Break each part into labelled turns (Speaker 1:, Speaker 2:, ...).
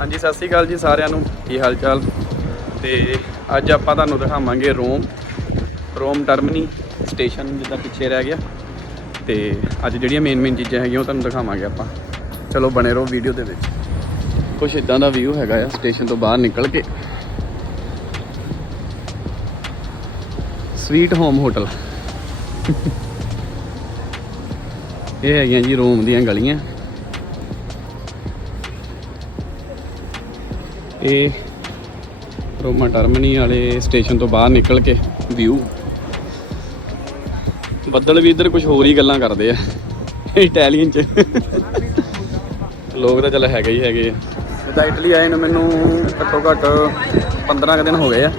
Speaker 1: ਹਾਂਜੀ, ਸਤਿ ਸ੍ਰੀ ਅਕਾਲ ਜੀ ਸਾਰਿਆਂ ਨੂੰ। ਕੀ ਹਾਲ ਚਾਲ ਤੇ ਅੱਜ ਆਪਾਂ ਤੁਹਾਨੂੰ ਦਿਖਾਵਾਂਗੇ ਰੋਮ ਰੋਮ ਟਰਮਨੀ ਸਟੇਸ਼ਨ ਜਿੱਦਾਂ ਪਿੱਛੇ ਰਹਿ ਗਿਆ। ਤੇ ਅੱਜ ਜਿਹੜੀਆਂ ਮੇਨ ਮੇਨ ਚੀਜ਼ਾਂ ਹੈਗੀਆਂ ਉਹ ਤੁਹਾਨੂੰ ਦਿਖਾਵਾਂਗੇ ਆਪਾਂ। ਚਲੋ, ਬਣੇ ਰਹੋ ਵੀਡੀਓ ਦੇ ਵਿੱਚ। ਕੁਝ ਇਦਾਂ ਦਾ ਵਿਊ ਹੈਗਾ ਆ ਸਟੇਸ਼ਨ ਤੋਂ ਬਾਹਰ ਨਿਕਲ ਕੇ। ਸਵੀਟ ਹੋਮ ਹੋਟਲ ਇਹ ਹੈਗੀਆਂ ਜੀ ਰੋਮ ਦੀਆਂ ਗਲੀਆਂ। ਇਹ ਰੋਮਾ ਟਰਮਨੀ ਵਾਲੇ ਸਟੇਸ਼ਨ ਤੋਂ ਬਾਹਰ ਨਿਕਲ ਕੇ ਵਿਊ ਬੱਦਲ ਵੀ ਇੱਧਰ ਕੁਝ ਹੋਰ ਹੀ ਗੱਲਾਂ ਕਰਦੇ ਆ ਇਟਾਲੀਅਨ ਚ। ਲੋਕ ਤਾਂ ਚੱਲ ਹੈਗੇ ਹੀ ਹੈਗੇ ਆ। ਜਿੱਦਾਂ ਇਟਲੀ ਆਏ ਨੂੰ ਮੈਨੂੰ ਘੱਟੋ ਘੱਟ 15 ਕੁ ਦਿਨ ਹੋ ਗਏ ਆ।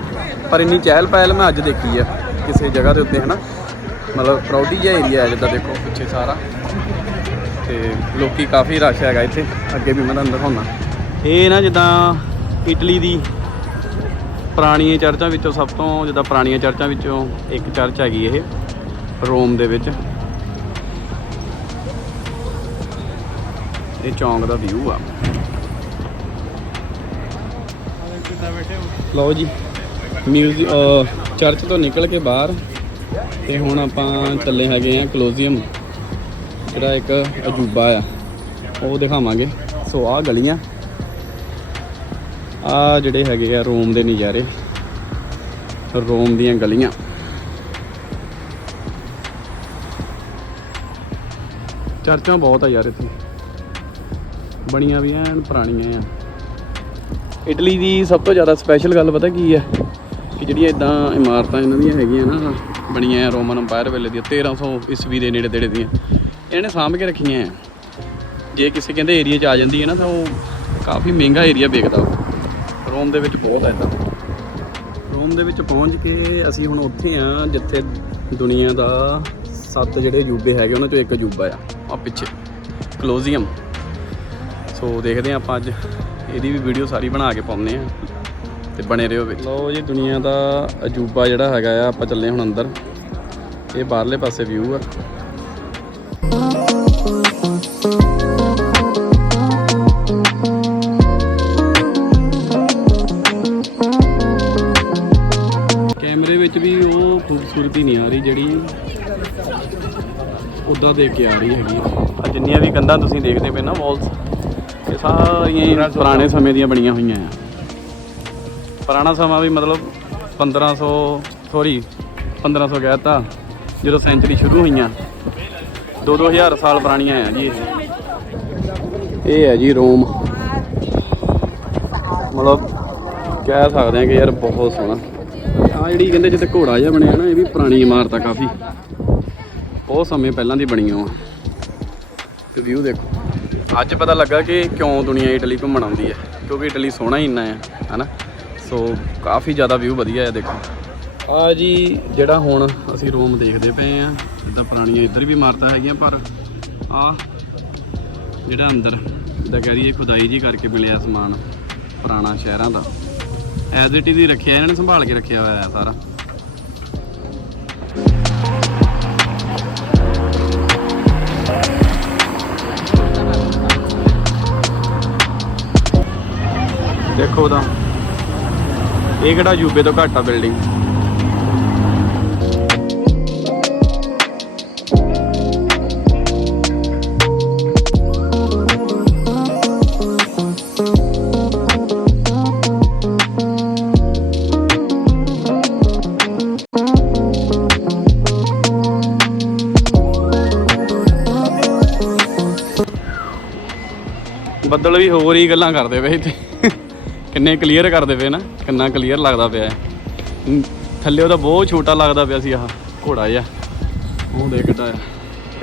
Speaker 1: ਪਰ ਇੰਨੀ ਚਹਿਲ ਪਹਿਲ ਮੈਂ ਅੱਜ ਦੇਖੀ ਆ ਕਿਸੇ ਜਗ੍ਹਾ ਦੇ ਉੱਤੇ ਹਨਾ? ਮਤਲਬ ਪ੍ਰਾਊਡੀ ਜਿਹਾ ਏਰੀਆ ਹੈ ਜਿੱਦਾਂ ਦੇਖੋ ਪਿੱਛੇ ਸਾਰਾ। ਤੇ ਲੋਕੀ ਕਾਫੀ ਰਸ਼ ਹੈਗਾ ਇੱਥੇ। ਅੱਗੇ ਵੀ ਮੈਂ ਤੁਹਾਨੂੰ ਦਿਖਾਉਣਾ ਇਹ ਨਾ ਜਿੱਦਾਂ ਇਟਲੀ ਦੀ ਪੁਰਾਣੀਆਂ ਚਰਚਾਂ ਵਿੱਚੋਂ ਸਭ ਤੋਂ ਜਿੱਦਾਂ ਪੁਰਾਣੀਆਂ ਚਰਚਾਂ ਵਿੱਚੋਂ ਇੱਕ ਚਰਚ ਹੈਗੀ ਇਹ, ਰੋਮ ਦੇ ਵਿੱਚ। ਇਹ ਚੌਂਕ ਦਾ ਵਿਊ ਆ। ਲਓ ਜੀ ਮਿਊਜ਼ੀਅਮ ਚਰਚ ਤੋਂ ਨਿਕਲ ਕੇ ਬਾਹਰ ਤੇ ਹੁਣ ਆਪਾਂ ਚੱਲੇ ਹੈਗੇ ਆ ਕਲੋਜ਼ੀਅਮ, ਜਿਹੜਾ ਇੱਕ ਅਜੂਬਾ ਆ, ਉਹ ਦਿਖਾਵਾਂਗੇ। ਸੋ ਆਹ ਗਲੀਆਂ ਆ ਜਿਹੜੇ ਹੈਗੇ ਆ ਰੋਮ ਦੇ ਨਜ਼ਾਰੇ। ਰੋਮ ਦੀਆਂ ਗਲੀਆਂ। ਚਰਚਾਂ ਬਹੁਤ ਆ ਯਾਰ ਇੱਥੇ। ਬਣੀਆਂ ਵੀ ਐਨ, ਪੁਰਾਣੀਆਂ ਆ ਇਟਲੀ ਦੀ ਸਭ ਤੋਂ ਜ਼ਿਆਦਾ ਸਪੈਸ਼ਲ ਗੱਲ ਪਤਾ ਕੀ ਹੈ ਕਿ ਜਿਹੜੀਆਂ ਇਦਾਂ ਇਮਾਰਤਾਂ ਇਹਨਾਂ ਦੀਆਂ ਹੈਗੀਆਂ ਨਾ, ਬਣੀਆਂ ਆ ਰੋਮਨ ਅੰਪਾਇਰ ਵੇਲੇ ਦੀਆਂ 1300 ਈਸਵੀ ਦੇ ਨੇੜੇ ਤੇੜੇ ਦੀਆਂ। ਇਹਨੇ ਸਾਂਭ ਕੇ ਰੱਖੀਆਂ ਆ ਜੇ ਕਿਸੇ ਕਹਿੰਦੇ ਏਰੀਆ 'ਚ ਆ ਜਾਂਦੀ ਹੈ ਨਾ, ਤਾਂ ਉਹ ਕਾਫੀ ਮਹਿੰਗਾ ਏਰੀਆ ਵਿਕਦਾ ਉਹ। ਰੋਮ ਦੇ ਵਿੱਚ ਬਹੁਤ ਹੈ ਇਦਾਂ। ਰੋਮ ਦੇ ਵਿੱਚ ਪਹੁੰਚ ਕੇ ਅਸੀਂ ਹੁਣ ਉੱਥੇ ਆ ਜਿੱਥੇ ਦੁਨੀਆ ਦਾ ਸੱਤ ਜਿਹੜੇ ਅਜੂਬੇ ਹੈਗੇ ਉਹਨਾਂ ਚੋਂ ਇੱਕ ਅਜੂਬਾ ਆ। ਆ ਪਿੱਛੇ। ਕਲੋਜ਼ੀਅਮ। ਸੋ ਦੇਖਦੇ ਆ ਆਪਾਂ ਅੱਜ ਇਹਦੀ ਵੀ ਵੀਡੀਓ ਸਾਰੀ ਬਣਾ ਕੇ ਪਾਉਂਦੇ ਆ ਤੇ ਬਣੇ ਰਹੋ ਵਿੱਚ। ਲਓ ਜੀ ਦੁਨੀਆ ਦਾ ਅਜੂਬਾ ਜਿਹੜਾ ਹੈਗਾ ਆ ਆਪਾਂ ਚੱਲੇ ਹੁਣ ਅੰਦਰ। ਇਹ ਬਾਹਰਲੇ ਪਾਸੇ ਵਿਊ ਆ। ਉਹ ਖੂਬਸੂਰਤੀ ਨਹੀਂ ਆ ਰਹੀ ਜਿਹੜੀ ਉਦਾਂ ਦੇਖ ਕੇ ਆ ਰਹੀ ਹੈਗੀ ਆ। ਜਿੰਨੀਆਂ ਵੀ ਕੰਧਾਂ ਤੁਸੀਂ ਦੇਖਦੇ ਪਏ ਨਾ ਵਾਲਸ ਇਹ ਸਾਰੀਆਂ ਹੀ ਪੁਰਾਣੇ ਸਮੇਂ ਦੀਆਂ। ਬਣੀਆਂ ਹੋਈਆਂ ਆ। ਪੁਰਾਣਾ ਸਮਾਂ ਵੀ ਮਤਲਬ 1500 ਸੌਰੀ 1500 ਕਹਿਤਾ ਜਦੋਂ ਸੈਂਚਰੀ ਸ਼ੁਰੂ ਹੋਈਆਂ। 2-2000 ਸਾਲ ਪੁਰਾਣੀਆਂ ਆ ਜੀ ਇਹ। ਇਹ ਹੈ ਜੀ ਰੋਮ। ਮਤਲਬ ਕਹਿ ਸਕਦੇ ਆ ਕਿ ਯਾਰ ਬਹੁਤ ਸੋਹਣਾ। ਆ ਜਿਹੜੀ ਕਹਿੰਦੇ ਜਿੱਥੇ ਘੋੜਾ ਜਿਹਾ ਬਣਿਆ ਨਾ, ਇਹ ਵੀ ਪੁਰਾਣੀ ਇਮਾਰਤ ਆ ਕਾਫੀ। ਉਹ ਸਮੇਂ ਪਹਿਲਾਂ ਦੀ ਬਣੀਆਂ ਆ ਤੇ ਵਿਊ ਦੇਖੋ। ਅੱਜ ਪਤਾ ਲੱਗਾ ਕਿ ਕਿਉਂ ਦੁਨੀਆ ਇਟਲੀ ਘੁੰਮਣ ਆਉਂਦੀ ਹੈ, ਕਿਉਂਕਿ ਇਟਲੀ ਸੋਹਣਾ ਹੀ ਇੰਨਾ ਹੈ, ਹਨਾ? ਸੋ ਕਾਫੀ ਜ਼ਿਆਦਾ ਵਿਊ ਵਧੀਆ ਹੈ, ਦੇਖੋ। ਆ ਜੀ, ਜਿਹੜਾ ਹੁਣ ਅਸੀਂ ਰੋਮ ਦੇਖਦੇ ਪਏ ਆ ਜਿੱਦਾਂ ਪੁਰਾਣੀਆਂ ਇੱਧਰ ਵੀ ਇਮਾਰਤਾਂ ਹੈਗੀਆਂ, ਪਰ ਆ ਜਿਹੜਾ ਅੰਦਰ, ਜਿੱਦਾਂ ਕਹਿ ਰਹੀਏ ਖੁਦਾਈ ਜੀ ਕਰਕੇ ਮਿਲਿਆ ਸਮਾਨ ਪੁਰਾਣਾ ਸ਼ਹਿਰਾਂ ਦਾ। ਐਜ਼ ਇਟ ਇਜ਼ ਹੀ ਰੱਖਿਆ, ਇਹਨਾਂ ਨੇ ਸੰਭਾਲ ਕੇ ਰੱਖਿਆ ਹੋਇਆ ਹੈ ਸਾਰਾ। ਦੇਖੋ ਤਾਂ, ਇਹ ਕਿਹੜਾ ਯੂਪੀ ਤੋਂ ਘੱਟ ਆ ਬਿਲਡਿੰਗ ਬੱਦਲ ਵੀ ਹੋਰ ਹੀ ਗੱਲਾਂ ਕਰਦੇ ਪਏ ਇੱਥੇ। ਕਿੰਨੇ ਕਲੀਅਰ ਕਰਦੇ ਪਏ ਨਾ ਕਿੰਨਾ ਕਲੀਅਰ ਲੱਗਦਾ ਪਿਆ ਹੈ। ਹਮ, ਥੱਲੇ ਉਹਦਾ ਬਹੁਤ ਛੋਟਾ ਲੱਗਦਾ ਪਿਆ ਸੀ ਆਹ ਘੋੜਾ ਜਿਹਾ। ਉਹ ਦੇ ਕਿੱਡਾ ਆ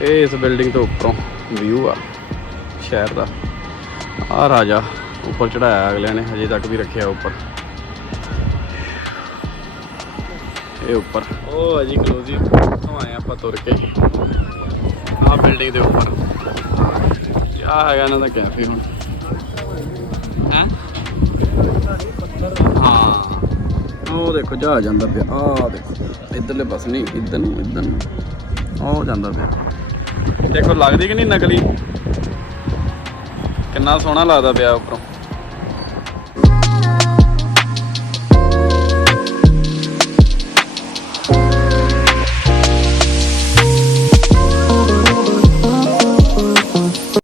Speaker 1: ਇਹ ਇਸ ਬਿਲਡਿੰਗ ਤੋਂ ਉੱਪਰੋਂ ਵਿਊ ਆ ਸ਼ਹਿਰ ਦਾ। ਆ ਰਾਜਾ ਉੱਪਰ ਚੜਾਇਆ ਅਗਲਿਆਂ ਨੇ ਹਜੇ ਤੱਕ ਵੀ ਰੱਖਿਆ ਉੱਪਰ। ਇਹ ਉੱਪਰ। ਉਹ ਹੈ ਜੀ ਕਲੋਜੀ ਉੱਥੋਂ ਆਏ ਆਪਾਂ ਤੁਰ ਕੇ। ਆਹ ਬਿਲਡਿੰਗ ਦੇ ਉੱਪਰ। ਆ ਹੈਗਾ ਇਹਨਾਂ ਦਾ ਕੈਫੇ ਹੁਣ। ਹੈ। ਹਾਂ। ਉਹ ਦੇਖੋ ਜਾ ਜਾਂਦਾ ਪਿਆ। ਆ ਦੇਖੋ। ਇਧਰਲੇ ਪਾਸੇ ਨਹੀਂ ਇਧਰ ਨੂੰ ਇਧਰ ਨੂੰ। ਉਹ ਜਾਂਦਾ ਪਿਆ। ਦੇਖੋ ਲੱਗਦੀ ਕਿ ਨਹੀਂ ਨਕਲੀ? ਕਿੰਨਾ ਸੋਹਣਾ ਲੱਗਦਾ ਪਿਆ ਉੱਪਰੋਂ।